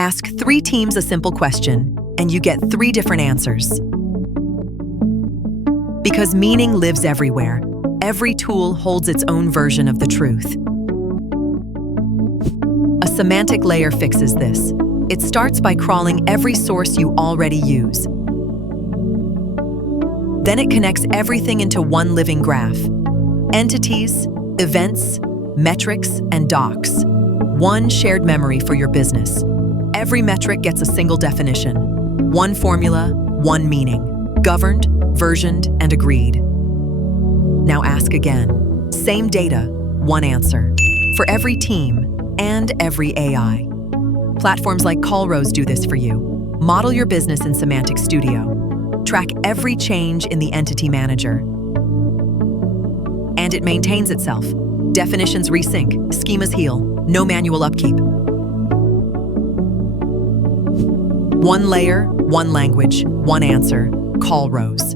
Ask 3 teams a simple question, and you get 3 different answers. Because meaning lives everywhere, every tool holds its own version of the truth. A semantic layer fixes this. It starts by crawling every source you already use. Then it connects everything into one living graph. Entities, events, metrics, and docs. One shared memory for your business. Every metric gets a single definition. One formula, one meaning. Governed, versioned, and agreed. Now ask again. Same data, one answer. For every team and every AI. Platforms like Colrows do this for you. Model your business in Semantic Studio. Track every change in the Entity Manager. And it maintains itself. Definitions resync, schemas heal, no manual upkeep. One layer, one language, one answer. Colrows.